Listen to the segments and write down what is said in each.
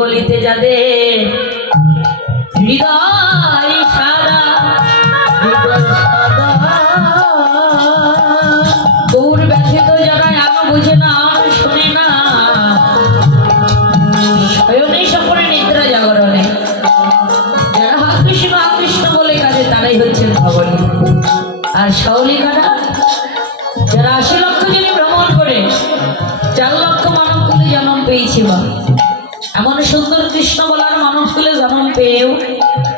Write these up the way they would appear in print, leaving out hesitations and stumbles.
গলিতে যাদের হৃদয় সাদা গৌর ব্যথিত যারা আলো বুঝে না শোনে না শয়নে স্বপ্নে নিদ্রা জাগরণে যারা কৃষ্ণ বলে কাজে তারাই হচ্ছেন ভবনী। আর শাওলি কারা? যারা ৮০ লক্ষ জনে ভ্রমণ করে ৪ লক্ষ মানব কুলে জন্ম পেয়েছি বা এমন সুন্দর কৃষ্ণ বলার মানব কুলে জন্ম পেয়েও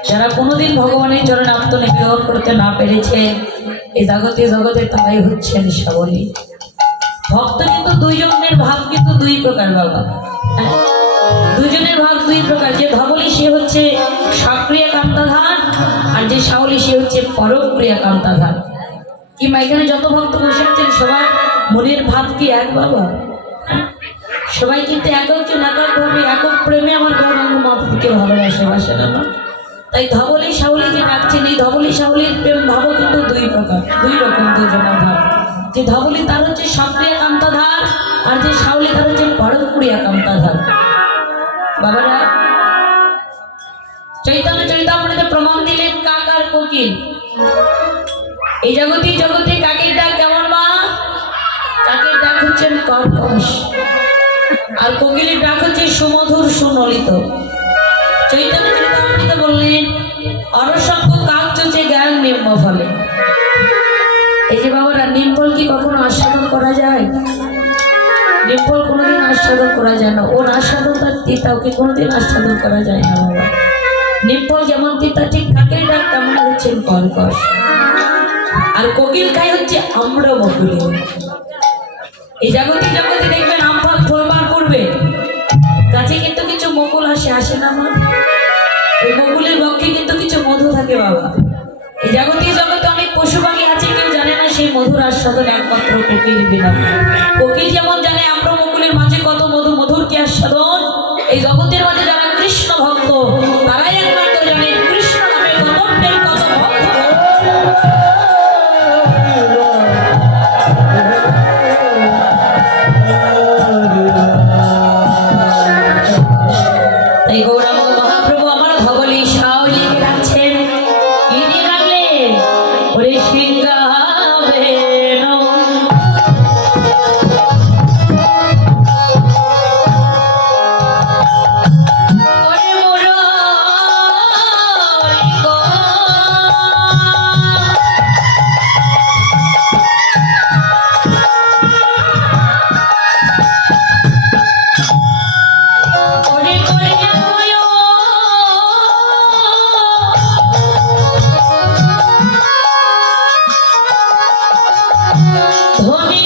যারা কোনোদিন ভগবানের চরণে আত্মনিবেদন করতে না পেরেছে এই জগতে তারাই হচ্ছেন শাবলী। ভক্ত কিন্তু দুইজনের ভাব কিন্তু দুই প্রকার বাবা, দুইজনের ভাব দুই প্রকার। যে ধবলী সে হচ্ছে সক্রিয় কান্তাধার, আর যে শাওলি সে হচ্ছে পরক্রিয়া কান্তাধার। কিংবা এখানে যত ভক্ত বসে আছেন সবার মনের ভাব কি এক বাবা? সবাই কিন্তু একজন এককভাবে একক প্রেমে আমার গৌরাঙ্গ মহাপ্রভুকে ভালোবাসে, বাসে না? তাই ধবলী শাওলি যে ডাকছেন এই ধবলী শাওলির প্রেম ভাবও কিন্তু দুই প্রকার, দুই রকম দুজনের ভাব। যে ধবলী তার হচ্ছে সক্রিয় কান্তাধার, আর যে শাওলি তার হচ্ছে পরক্রিয়া কান্তাধার। বাবারা চৈতন্য চরিতামৃতে প্রমাণ দিলেন কাক আর কোকিল। এই জগতে কাকের ডাক কেমন মা? কাকের ডাক হচ্ছেন কর্কশ, আর কোকিলের ডাক হচ্ছে সুমধুর সুনলিত। চৈতন্য চরিতামৃতে বললেন অরসঙ্গ কাক চোচে জ্ঞান নিম্ন ফলে। এই যে বাবারা নিম্ফল কি কখনো আস্বাদন করা যায়? নিম্ফল কোনোদিন আস্বাদন করা যায় না। ওর আস্বাদন তার তিতাও কি কোনোদিন আস্বাদন করা যায় না বাবা। নিম্ফল যেমন তিতা ঠিক কাকের ডাক তেমন হচ্ছেন কর্কশ, আর কোকিল খাই হচ্ছে আমরা মধুরে। এই জগতে দেখবেন আমফল ফলবার পূর্বে গাছে কিন্তু কিছু মুকুল আসে না মা? ওই মুকুলের বক্ষে কিন্তু কিছু মধু থাকে বাবা। এই জগতে অনেক পশু পাখি আছে, কেউ জানে না সেই মধুর আস্বাদন একমাত্র কোকিল বিনা। কোকিল যেমন জানে আমরা মুকুলের মাঝে কত মধু, মধুর কি আস্বাদন। এই জগতের মাঝে যারা কৃষ্ণ ভক্ত তারাই একমাত্র জানে কৃষ্ণ নামের কতব্যের কত ভক্ত। তাই গৌরাঙ্গ মহাপ্রভু আমার ধবলী শাওলিকে ডাকছেন। কি দিয়ে ডাকলেন? ওরে সিংহাবেন ওরে মুরলী গো। ওরে করে ধনী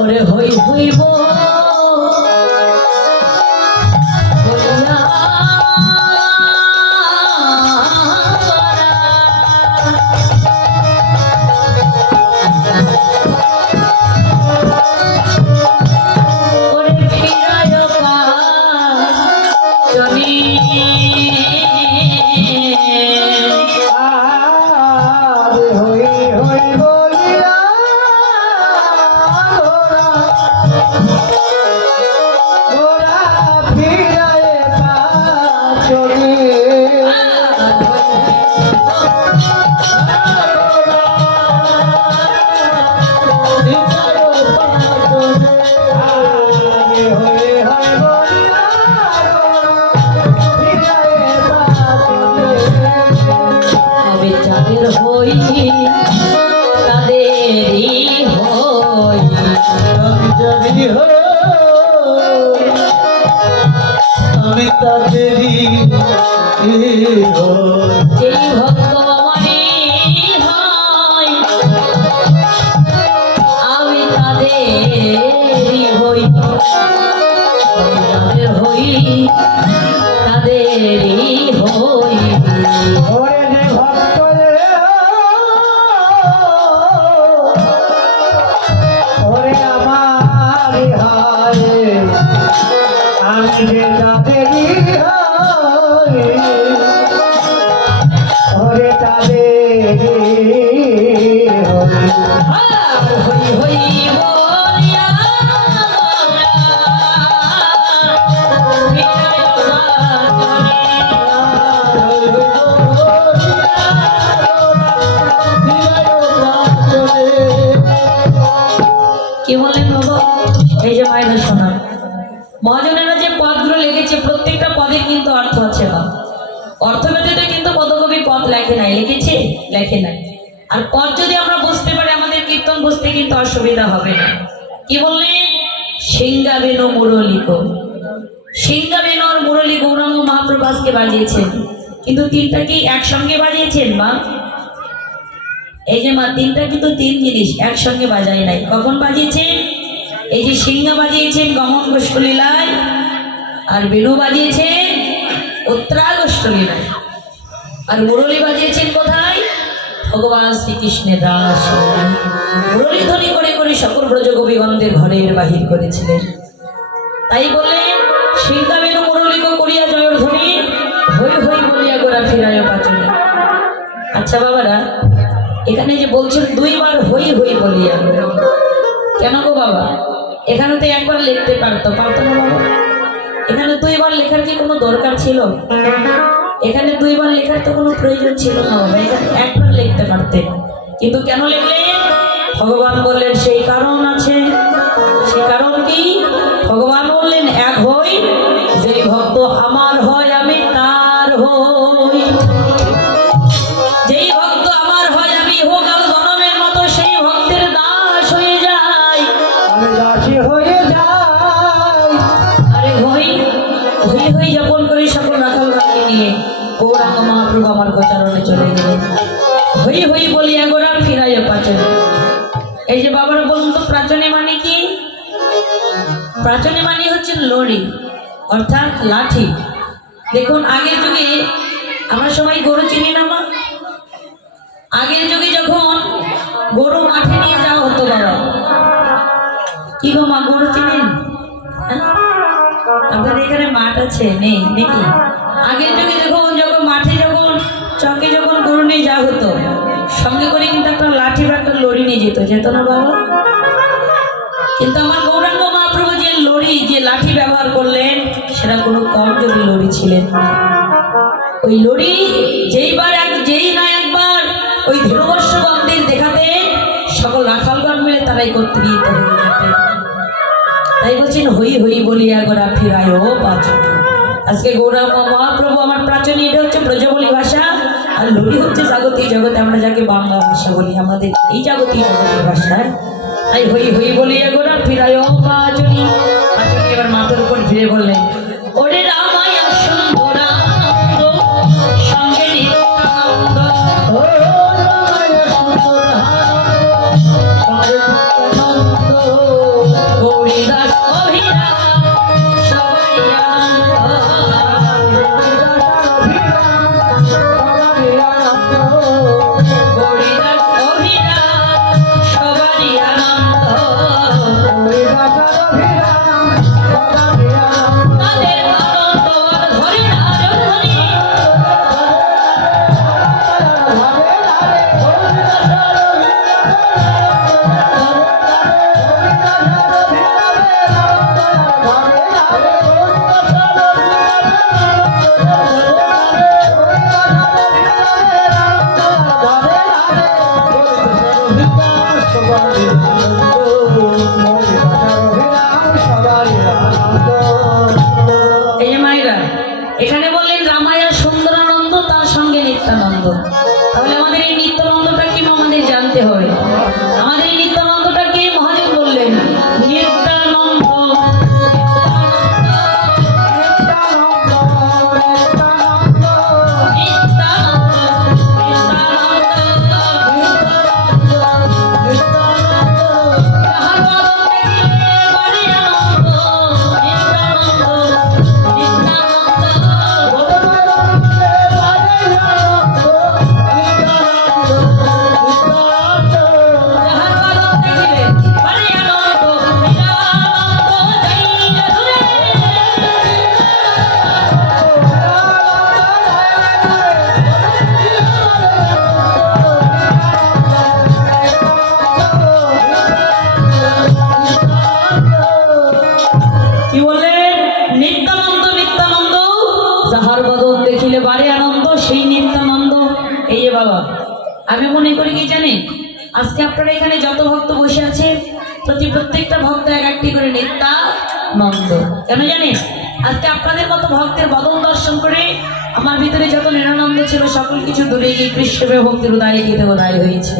ওরে হইব বলিয়া ওরে ফিরায় পাচনি যাদের হই তাদেরই হই, আমি তাদেরই যেই ভক্ত আমারই হয় তাদেরই হই। ওরে যে ভক্ত রে, ওরে আমার হায়, আমি যে তাদেরই হায়, ওরে তাদেরই হই। আর হই হই বলিয়া কি বললেন বাবা? এই যে মায়েরা শোনা, মহাজনেরা যে পদগুলো লিখেছে প্রত্যেকটা পদের কিন্তু অর্থ আছে না। অর্থ ব্যতীত কিন্তু পদকবি পদ লেখে নাই, লিখেছে লেখে নাই। আর পদ যদি আমরা বুঝতে পারি আমাদের কীর্তন বুঝতে কিন্তু অসুবিধা হবে না। কি বললেন? সিংহা বেনু মুরলিক, সিংহা বেনু আর মুরলী গৌরাঙ্গ মহাপ্রভু আজকে বাজিয়েছেন, কিন্তু তিনটা কি একসঙ্গে বাজিয়েছেন মা? এই যে মা, তিনটা কিন্তু তিন জিনিস একসঙ্গে বাজায় নাই। কখন বাজিয়েছেন? এই যে সিংহা বাজিয়েছেন গমন গোষ্ঠলীলায়, আর বেণু বাজিয়েছেন উত্তরা গোষ্ঠলীলায়, আর মুরলী বাজিয়েছেন কোথায়? ভগবান শ্রীকৃষ্ণের রাস মুরলী ধ্বনি করে করে সকল ব্রজ গোপীগণদের ঘরের বাহির করেছিলেন। তাই বলে সিংহা বেণু মুরলীকে করিয়া জয়ের ধ্বনি, হই হই বলিয়া গোরা ফিরায় পাচনে। আচ্ছা বাবারা, এখানে যে বলছেন দুইবার হই হই বলিয়া, কেন গো বাবা? এখানে তো একবার লিখতে পারতো না বাবা? এখানে দুইবার লেখার কি কোনো দরকার ছিল? এখানে দুইবার লেখার তো কোনো প্রয়োজন ছিল না বাবা, এখানে একবার লিখতে পারতেন। কিন্তু কেন লিখলেন? ভগবান বললেন সেই কারণ আছে। সেই কারণ কি? ভগবান বললেন এক হই, যেই ভক্ত আমার হয় আমি তার হই। যেই ভক্ত আমার হয় আমি ইহকাল জনমের মতো সেই ভক্তের দাস হয়ে যায়। আমি দাসী হয়ে যাই। আরে হই হই হই যাপন করে সকল রাখাল রাখি নিয়ে গৌরাঙ্গ মহাপ্রভু আমার গোচারণে চলে গেলেন। হই হই বলিয়া গোরা ফিরাইয়া পাচন। এই যে বাবারা বলুন তো, প্রাচনে মানে কি? প্রাচনে মানে হচ্ছে লড়ি, অর্থাৎ লাঠি। দেখুন আগের যুগে, আমরা সবাই গরু চিনি না মা? আগের যুগে যখন গরু মাঠে নিয়ে যাওয়া হতো বাবা, কি গো মা, গরু চিনেন? হ্যাঁ? আপনাদের এখানে মাঠ আছে? নেই নাকি? আগের যুগে যখন মাঠে চকে যখন গরু নিয়ে যাওয়া হতো, সঙ্গে করে কিন্তু একটা লাঠি বা একটা লড়ি নিয়ে যেত না বাবা? কিন্তু আমার গৌরাঙ্গ মহাপ্রভু যে লড়ি, যে লাঠি ব্যবহার করলেন, সেটা কোনো কম যদি লড়ি ছিলেন না। ওই লড়ি যেই না একবার ওই ধীরবর্ষগণদের দেখাতে সকল রাখালগণ মিলে তারাই কর্তৃত হয়ে যেতেন। তাই বলছেন হই হই বলিয়া গোরা ফিরায় ও পাচন। আজকে গৌরাঙ্গ মহাপ্রভু আমার প্রাচনী, এটা হচ্ছে ব্রজবলী ভাষা, আর লড়ি হচ্ছে জাগতিক জগতে আমরা যাকে বাংলা ভাষা বলি, আমাদের এই জাগতিক জগতের ভাষায়। তাই হই হই বলিয়া গোরা ফিরায় ও পাচনী। পাচনী এবার মাথার উপর ফিরে বললেন, ওরে রামায়া সুন্দরানন্দ সঙ্গে নিত্যানন্দ, ও রামায় সুন্দর আনন্দ, গৌরীদাস অভিরাম সবাই আনন্দ, গৌরীদাস অভিরাম সবাই আনন্দ, তাদের আমি মনে করি কি জানেন, আজকে আপনারা এখানে যত ভক্ত বসে আছে প্রত্যেকটা ভক্ত এক একটি করে নিত্যানন্দ। কেন জানেন, আজকে আপনাদের মতো ভক্তের বদন দর্শন করে আমার ভিতরে যত নিরানন্দ ছিল সকল কিছু দূরে গিয়ে কৃষ্ণের ভক্তির উদয় দিতে উদয় হয়েছে।